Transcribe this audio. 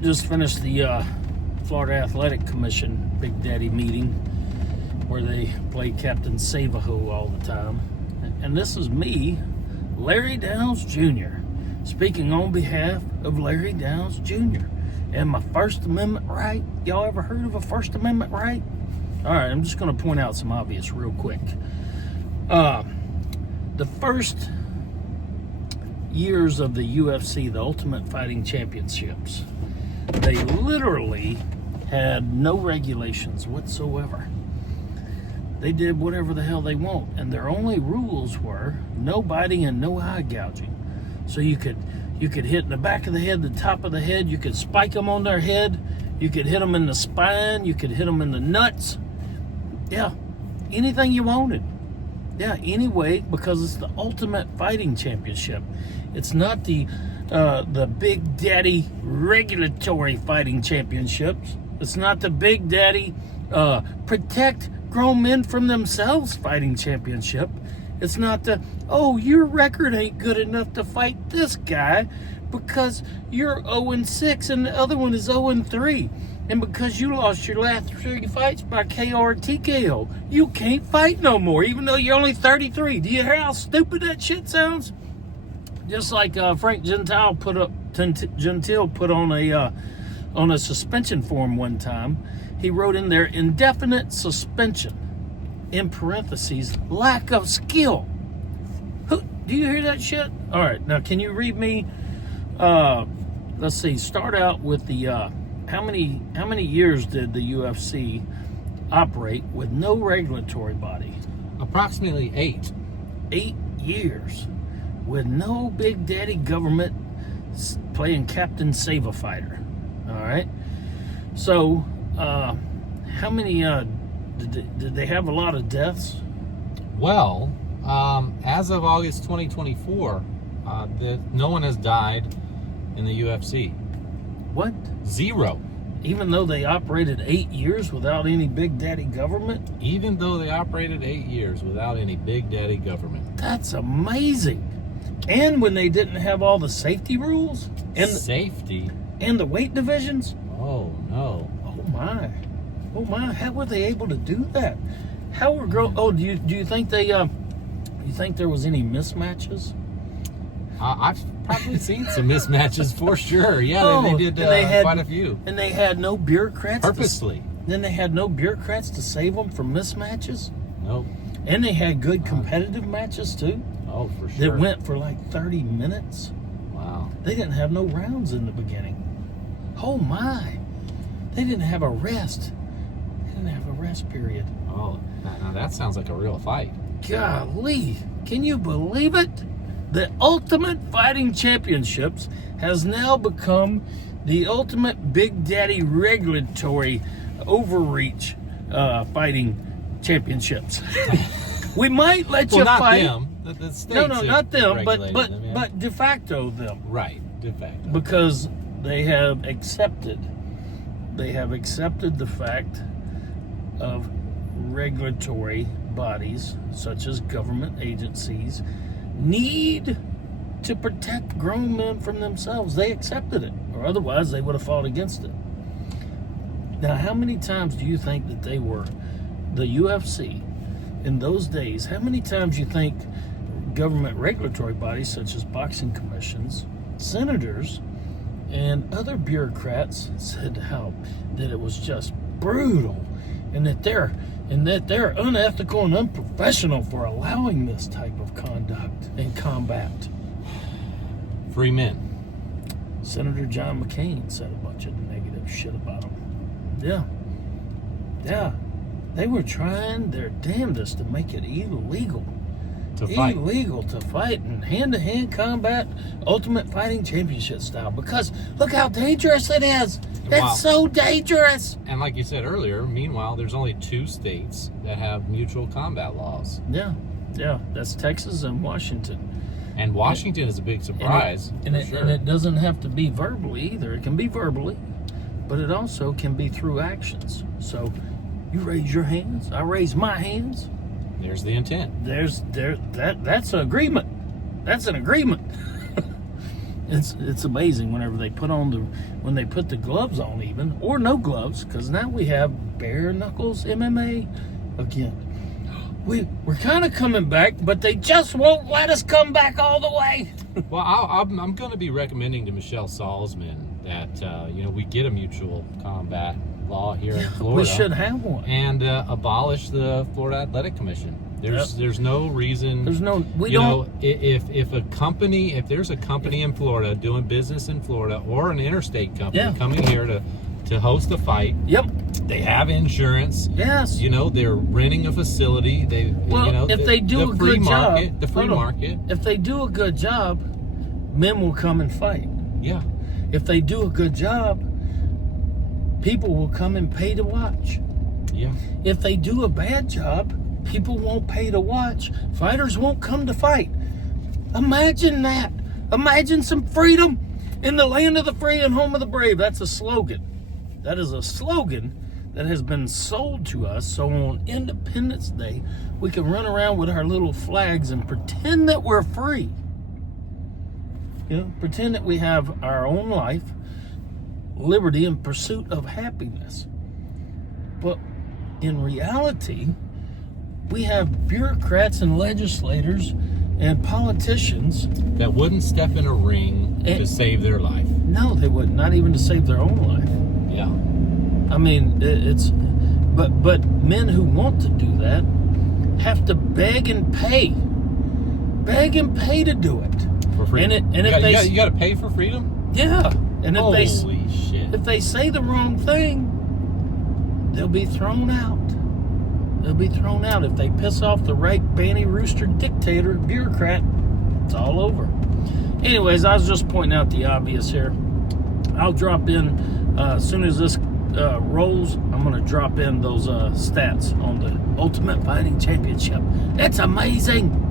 Just finished the Florida Athletic Commission Big Daddy meeting where they play Captain Save-A-Ho all the time. And this is me, Larry Downs Jr., speaking on behalf of Larry Downs Jr. and my First Amendment right. Y'all ever heard of a First Amendment right? All right, I'm just going to point out some obvious real quick. The first years of the UFC, the Ultimate Fighting Championships, they literally had no regulations whatsoever. They did whatever the hell they want, and their only rules were no biting and no eye gouging. So you could hit in the back of the head, the top of the head, you could spike them on their head, you could hit them in the spine, you could hit them in the nuts. Yeah, anything you wanted. Yeah, anyway, because it's the Ultimate Fighting Championship. It's not the Big Daddy Regulatory Fighting Championships. It's not the Big Daddy Protect Grown Men from Themselves Fighting Championship. It's not the, oh, your record ain't good enough to fight this guy because you're 0-6 and the other one is 0-3. And because you lost your last 3 fights by KO or TKO, you can't fight no more, even though you're only 33. Do you hear how stupid that shit sounds? Just like Frank Gentile put on a suspension form one time. He wrote in there, indefinite suspension, in parentheses, lack of skill. Do you hear that shit? All right, now can you read me, let's see, start out with the, how many years did the UFC operate with no regulatory body? Approximately 8. 8 years with no Big Daddy government playing Captain Save-A-Fighter. All right. So, how many did they have a lot of deaths? Well, as of August 2024, no one has died in the UFC. What? 0. Even though they operated 8 years without any Big Daddy government? Even though they operated 8 years without any Big Daddy government. That's amazing. And when they didn't have all the safety rules? And safety? And the weight divisions? Oh, no. Oh, my. Oh, my. How were they able to do that? How were girls... Oh, do you think they... you think there was any mismatches? I've probably seen some mismatches for sure. Yeah, they did quite a few. And they had no bureaucrats? Purposely. Then they had no bureaucrats to save them from mismatches? Nope. And they had good competitive matches, too? Oh, for sure. That went for like 30 minutes? Wow. They didn't have no rounds in the beginning. Oh, my. They didn't have a rest. They didn't have a rest period. Oh, now that sounds like a real fight. Golly. Can you believe it? The Ultimate Fighting Championships has now become the Ultimate Big Daddy Regulatory Overreach Fighting Championships. We might let you not fight. Them. The states No, not them, but them, yeah. but de facto them. Right, de facto. Because they have accepted the fact of regulatory bodies such as government agencies need to protect grown men from themselves. They accepted it, or otherwise they would have fought against it. Now, how many times do you think that they were, the UFC, in those days, how many times you think government regulatory bodies such as boxing commissions, senators, and other bureaucrats said that it was just brutal and that they're unethical and unprofessional for allowing this type of conduct and combat? Free men. Senator John McCain said a bunch of negative shit about them. Yeah. They were trying their damnedest to make it illegal. Illegal to fight in hand-to-hand combat, Ultimate Fighting Championship style. Because look how dangerous it is. That's so dangerous. And like you said earlier, meanwhile, there's only 2 states that have mutual combat laws. Yeah. That's Texas and Washington. And Washington is a big surprise. And it doesn't have to be verbally either. It can be verbally, but it also can be through actions. So you raise your hands, I raise my hands. There's the intent. That's an agreement. That's an agreement. It's amazing whenever they put the gloves on, even, or no gloves, because now we have bare knuckles MMA again. We're kind of coming back, but they just won't let us come back all the way. Well, I'm going to be recommending to Michelle Salzman that we get a mutual combat law here in Florida. We should have one, and abolish the Florida Athletic Commission. There's no reason. There's no. If there's a company in Florida doing business in Florida, or an interstate company coming here to host a fight. Yep. They have insurance. Yes. They're renting a facility. If they do a good job, the free market. If they do a good job, men will come and fight. Yeah. If they do a good job, people will come and pay to watch. Yeah. If they do a bad job, people won't pay to watch. Fighters won't come to fight. Imagine that. Imagine some freedom in the land of the free and home of the brave. That's a slogan. That is a slogan that has been sold to us. So on Independence Day, we can run around with our little flags and pretend that we're free. Pretend that we have our own life, liberty, and pursuit of happiness. But in reality, we have bureaucrats and legislators and politicians that wouldn't step in a ring to save their life. No, they wouldn't. Not even to save their own life. Yeah. I mean, but men who want to do that have to beg and pay to do it. For freedom. You got to pay for freedom? Yeah. And Holy shit. If they say the wrong thing, they'll be thrown out. They'll be thrown out. If they piss off the right banty rooster dictator bureaucrat, it's all over. Anyways, I was just pointing out the obvious here. I'll drop in as soon as this rolls. I'm going to drop in those stats on the Ultimate Fighting Championship. It's amazing.